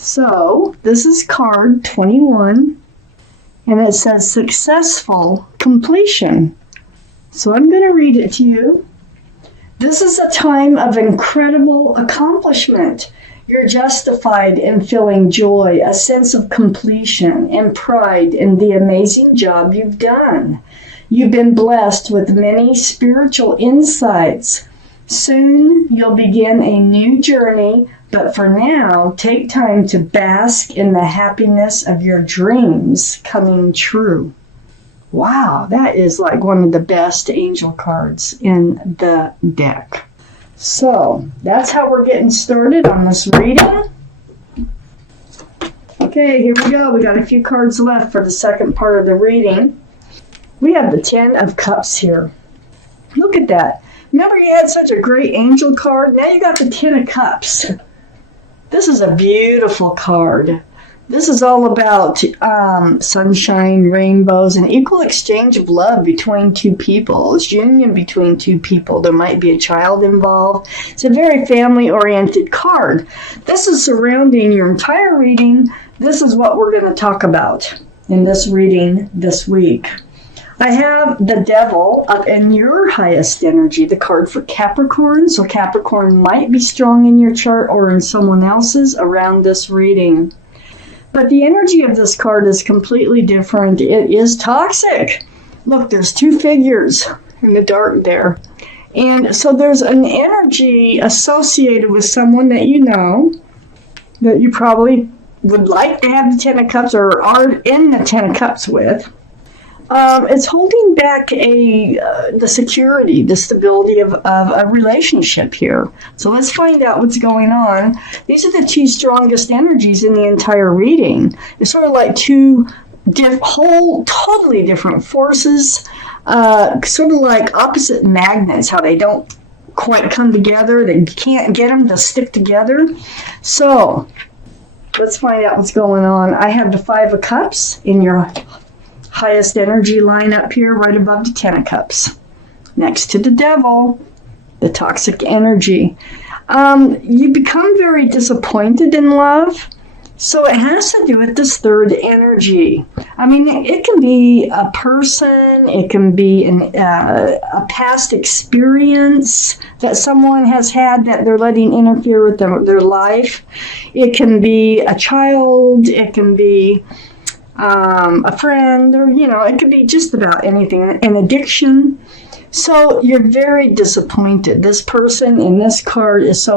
So this is card 21, and it says successful completion. So I'm going to read it to you. This is a time of incredible accomplishment. You're justified in feeling joy, a sense of completion, and pride in the amazing job you've done. You've been blessed with many spiritual insights. Soon you'll begin a new journey, but for now, take time to bask in the happiness of your dreams coming true. Wow, that is like one of the best angel cards in the deck. So, that's how we're getting started on this reading. Okay, here we go. We got a few cards left for the second part of the reading. We have the 10 of Cups here. Look at that. Remember you had such a great angel card? Now you got the 10 of Cups. This is a beautiful card. This is all about sunshine, rainbows, and equal exchange of love between two people. It's union between two people. There might be a child involved. It's a very family-oriented card. This is surrounding your entire reading. This is what we're going to talk about in this reading this week. I have the Devil up in your highest energy, the card for Capricorn. So Capricorn might be strong in your chart or in someone else's around this reading. But the energy of this card is completely different. It is toxic. Look, there's two figures in the dark there. And so there's an energy associated with someone that you know, that you probably would like to have the 10 of Cups or are in the 10 of Cups with. It's holding back the security, the stability of a relationship here. So let's find out what's going on. These are the two strongest energies in the entire reading. It's sort of like two totally different forces, sort of like opposite magnets, how they don't quite come together. They can't get them to stick together. So let's find out what's going on. I have the 5 of Cups in your highest energy line up here, right above the 10 of Cups. Next to the Devil, the toxic energy. You become very disappointed in love. So it has to do with this third energy. I mean, it can be a person, it can be a past experience that someone has had that they're letting interfere with their life. It can be a child, it can be a friend, or, it could be just about anything, an addiction. So you're very disappointed. This person in this card is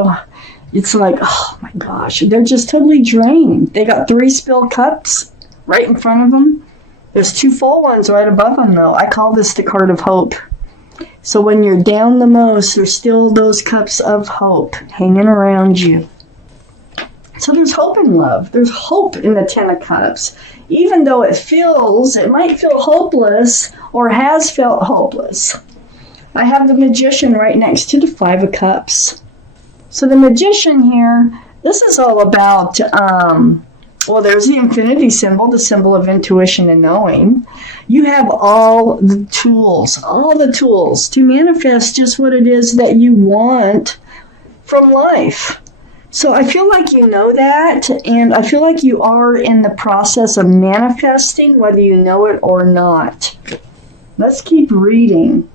it's like, oh my gosh, they're just totally drained. They got 3 spilled cups right in front of them. There's 2 full ones right above them, though. I call this the card of hope. So when you're down the most, there's still those cups of hope hanging around you. So there's hope in love. There's hope in the 10 of Cups. Even though it might feel hopeless or has felt hopeless. I have the Magician right next to the 5 of Cups. So the Magician here, this is all about, there's the infinity symbol, the symbol of intuition and knowing. You have all the tools to manifest just what it is that you want from life. So I feel like you know that, and I feel like you are in the process of manifesting, whether you know it or not. Let's keep reading.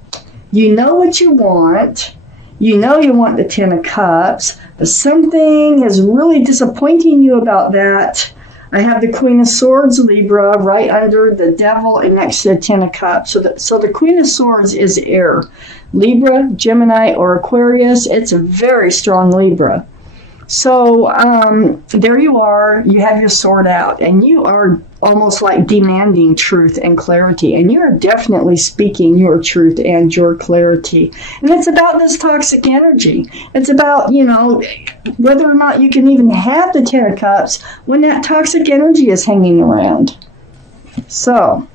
You know what you want. You know you want the 10 of Cups, but something is really disappointing you about that. I have the Queen of Swords, Libra, right under the Devil and next to the 10 of Cups. So the Queen of Swords is air. Libra, Gemini, or Aquarius, it's a very strong Libra. So there you are, you have your sword out, and you are almost like demanding truth and clarity, and you're definitely speaking your truth and your clarity. And it's about this toxic energy. It's about, whether or not you can even have the 10 of Cups when that toxic energy is hanging around. So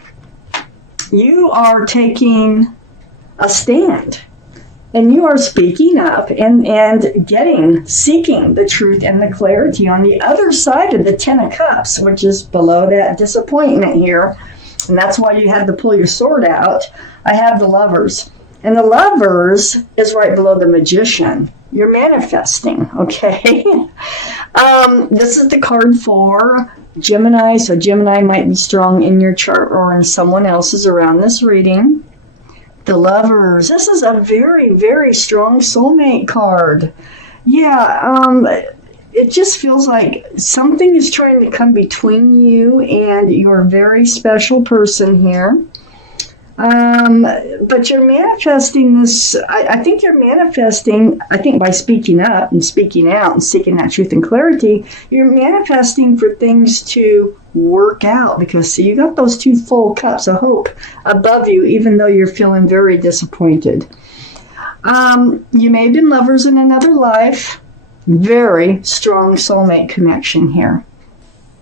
you are taking a stand. And you are speaking up and seeking the truth and the clarity on the other side of the 10 of Cups, which is below that disappointment here. And that's why you had to pull your sword out. I have the Lovers. And the Lovers is right below the Magician. You're manifesting, okay? This is the card for Gemini, so Gemini might be strong in your chart or in someone else's around this reading. The Lovers. This is a very, very strong soulmate card. Yeah, it just feels like something is trying to come between you and your very special person here. But you're manifesting this, I think you're manifesting, I think by speaking up and speaking out and seeking that truth and clarity, you're manifesting for things to work out because, see, you got those two full cups of hope above you, even though you're feeling very disappointed. You may have been lovers in another life. Very strong soulmate connection here.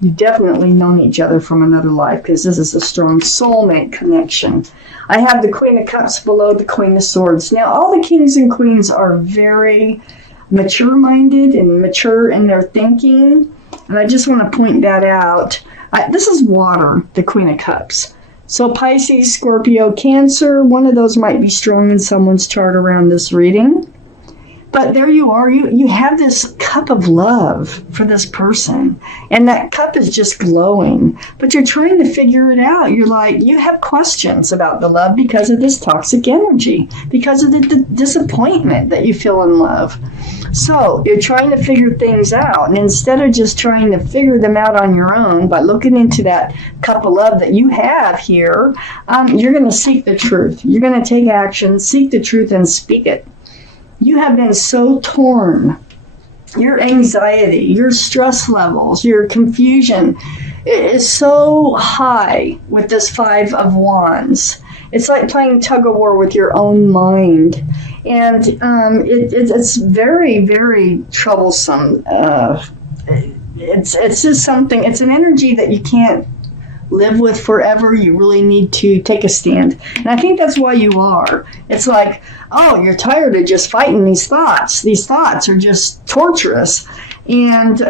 You've definitely known each other from another life because this is a strong soulmate connection. I have the Queen of Cups below the Queen of Swords. Now, all the kings and queens are very mature-minded and mature in their thinking, and I just want to point that out. This is water, the Queen of Cups. So Pisces, Scorpio, Cancer, one of those might be strong in someone's chart around this reading. But there you are. You have this cup of love for this person. And that cup is just glowing. But you're trying to figure it out. You're like, you have questions about the love because of this toxic energy. Because of the disappointment that you feel in love. So you're trying to figure things out. And instead of just trying to figure them out on your own by looking into that cup of love that you have here, you're going to seek the truth. You're going to take action, seek the truth, and speak it. You have been so torn. Your anxiety, your stress levels, your confusion is so high with this Five of Wands. It's like playing tug of war with your own mind. And it's very, very troublesome. It's just something, it's an energy that you can't live with forever. You really need to take a stand. And I think that's why you are. It's like, oh, you're tired of just fighting these thoughts. These thoughts are just torturous. And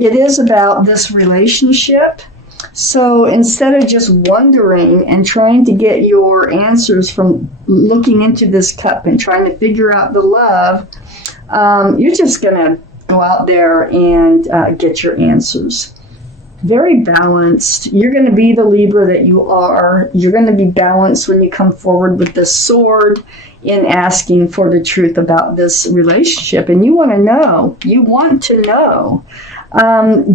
it is about this relationship. So instead of just wondering and trying to get your answers from looking into this cup and trying to figure out the love, you're just going to go out there and get your answers. Very balanced. You're going to be the Libra that you are. You're going to be balanced when you come forward with the sword in asking for the truth about this relationship. And you want to know. You want to know.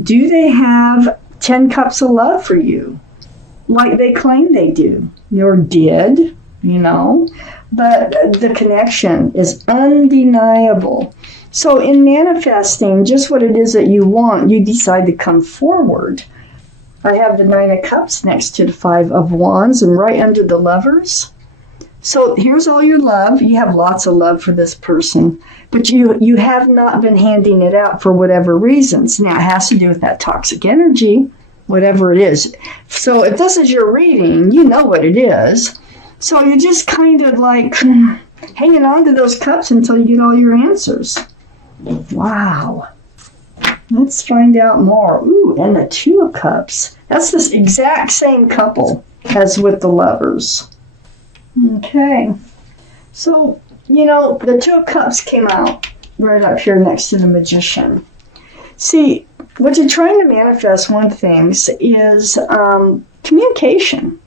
Do they have 10 cups of love for you? Like they claim they do. Or did, you know. But the connection is undeniable. So in manifesting just what it is that you want, you decide to come forward. I have the Nine of Cups next to the Five of Wands and right under the Lovers. So here's all your love. You have lots of love for this person, but you have not been handing it out for whatever reasons. Now it has to do with that toxic energy, whatever it is. So if this is your reading, you know what it is. So you're just kind of like hanging on to those cups until you get all your answers. Wow. Let's find out more. Ooh, and the Two of Cups. That's this exact same couple as with the Lovers. Okay. So, you know, the Two of Cups came out right up here next to the Magician. See, what you're trying to manifest, one of the things, is communication.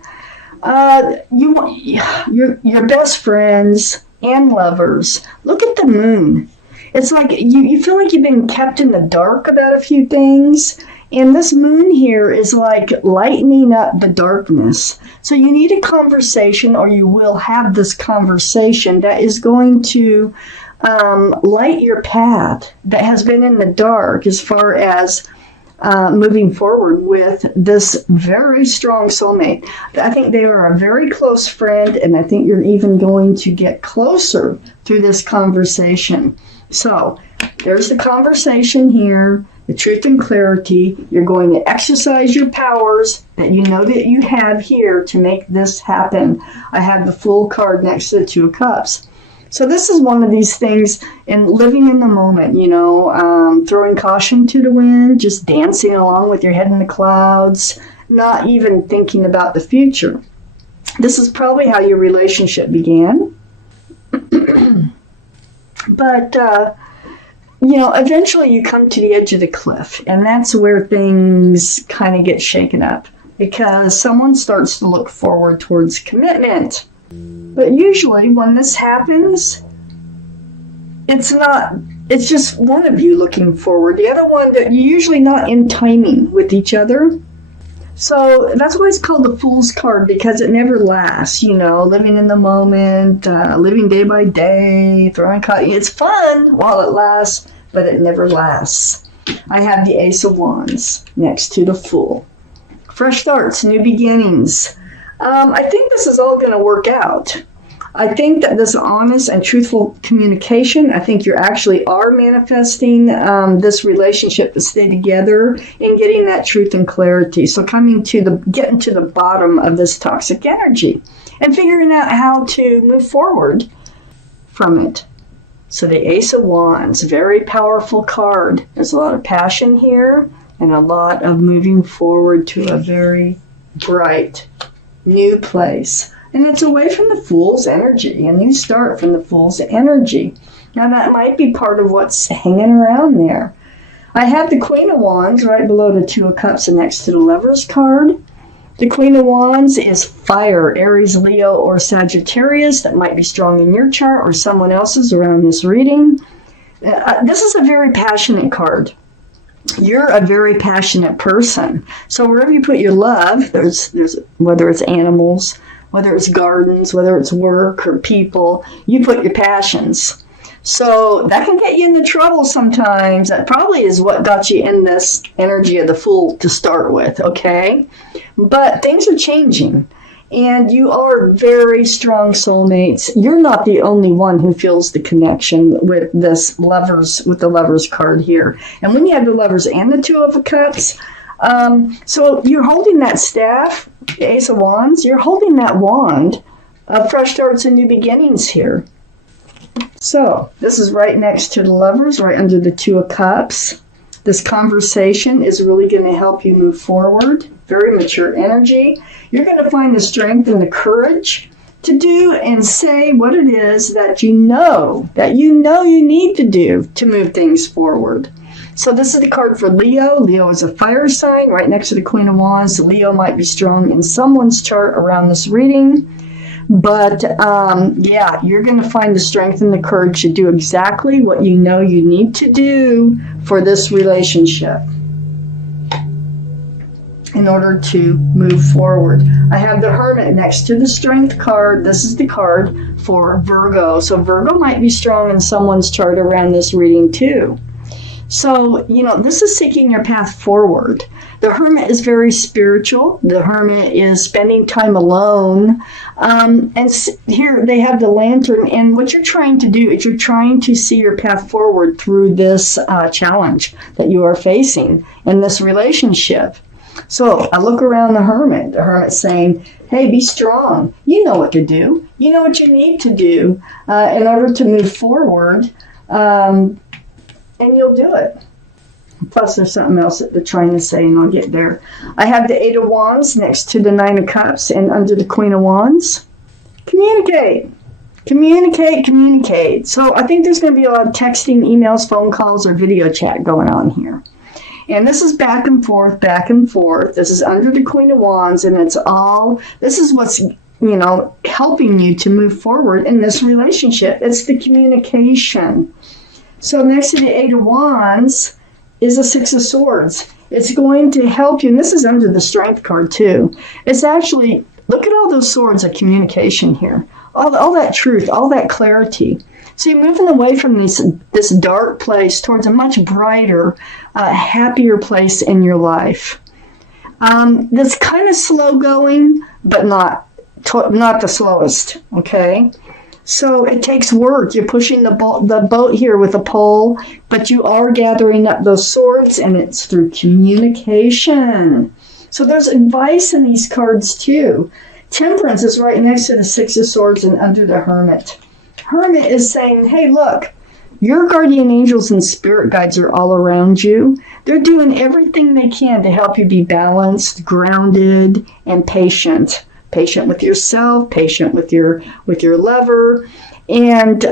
Your best friends and lovers. Look at the moon. It's like you feel like you've been kept in the dark about a few things. And this moon here is like lightening up the darkness. So you need a conversation, or you will have this conversation that is going to light your path that has been in the dark as far as moving forward with this very strong soulmate. I think they are a very close friend, and I think you're even going to get closer through this conversation. So there's the conversation here, the truth and clarity. You're going to exercise your powers that you know that you have here to make this happen. I have the Fool card next to the Two of Cups. So this is one of these things in living in the moment, you know, throwing caution to the wind, just dancing along with your head in the clouds, not even thinking about the future. This is probably how your relationship began. But eventually you come to the edge of the cliff, and that's where things kind of get shaken up because someone starts to look forward towards commitment. But usually when this happens, it's just one of you looking forward. The other one, that you're usually not in timing with each other. So that's why it's called the Fool's card, because it never lasts, living in the moment, living day by day, throwing cotton. It's fun while it lasts, but it never lasts. I have the Ace of Wands next to the Fool. Fresh starts, new beginnings. I think this is all going to work out. I think that this honest and truthful communication, I think you actually are manifesting this relationship to stay together and getting that truth and clarity. So getting to the bottom of this toxic energy and figuring out how to move forward from it. So the Ace of Wands, very powerful card. There's a lot of passion here and a lot of moving forward to a very bright new place. And it's away from the Fool's energy, a new start from the Fool's energy. Now that might be part of what's hanging around there. I have the Queen of Wands right below the Two of Cups and next to the Lovers card. The Queen of Wands is fire, Aries, Leo, or Sagittarius. That might be strong in your chart or someone else's around this reading. This is a very passionate card. You're a very passionate person. So wherever you put your love, there's whether it's animals, whether it's gardens, whether it's work or people, you put your passions. So that can get you into trouble sometimes. That probably is what got you in this energy of the Fool to start with, okay? But things are changing, and you are very strong soulmates. You're not the only one who feels the connection with the Lovers card here. And when you have the Lovers and the Two of Cups, so you're holding that staff, the Ace of Wands, you're holding that wand of fresh starts and new beginnings here. So this is right next to the Lovers, right under the Two of Cups. This conversation is really going to help you move forward. Very mature energy. You're going to find the strength and the courage to do and say what it is that you know you need to do to move things forward. So this is the card for Leo. Leo is a fire sign right next to the Queen of Wands. Leo might be strong in someone's chart around this reading. But you're going to find the strength and the courage to do exactly what you know you need to do for this relationship in order to move forward. I have the Hermit next to the Strength card. This is the card for Virgo. So Virgo might be strong in someone's chart around this reading too. So, this is seeking your path forward. The Hermit is very spiritual. The Hermit is spending time alone. And here they have the Lantern. And what you're trying to do is you're trying to see your path forward through this challenge that you are facing in this relationship. So I look around the Hermit. The Hermit's saying, hey, be strong. You know what to do. You know what you need to do in order to move forward. And you'll do it. Plus, there's something else that they're trying to say, and I'll get there. I have the Eight of Wands next to the Nine of Cups and under the Queen of Wands. Communicate. Communicate, communicate. So I think there's going to be a lot of texting, emails, phone calls, or video chat going on here. And this is back and forth, back and forth. This is under the Queen of Wands, and this is what's, helping you to move forward in this relationship. It's the communication. So next to the Eight of Wands is a Six of Swords. It's going to help you, and this is under the Strength card too. It's actually, look at all those swords of communication here. All that truth, all that clarity. So you're moving away from this dark place towards a much brighter, happier place in your life. That's kind of slow going, but not the slowest, okay? So it takes work. You're pushing the boat here with a pole, but you are gathering up those swords, and it's through communication. So there's advice in these cards too. Temperance is right next to the Six of Swords and under the Hermit. Hermit is saying, hey, look, your guardian angels and spirit guides are all around you. They're doing everything they can to help you be balanced, grounded, and patient. Patient with yourself, patient with your lover, And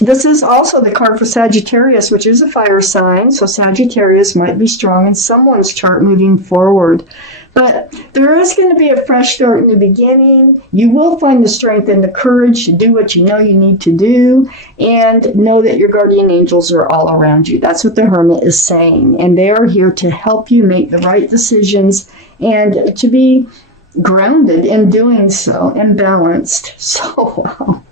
this is also the card for Sagittarius, which is a fire sign. So Sagittarius might be strong in someone's chart moving forward. But there is going to be a fresh start in the beginning. You will find the strength and the courage to do what you know you need to do, and know that your guardian angels are all around you. That's what the Hermit is saying. And they are here to help you make the right decisions and to be grounded in doing so and balanced. So, wow.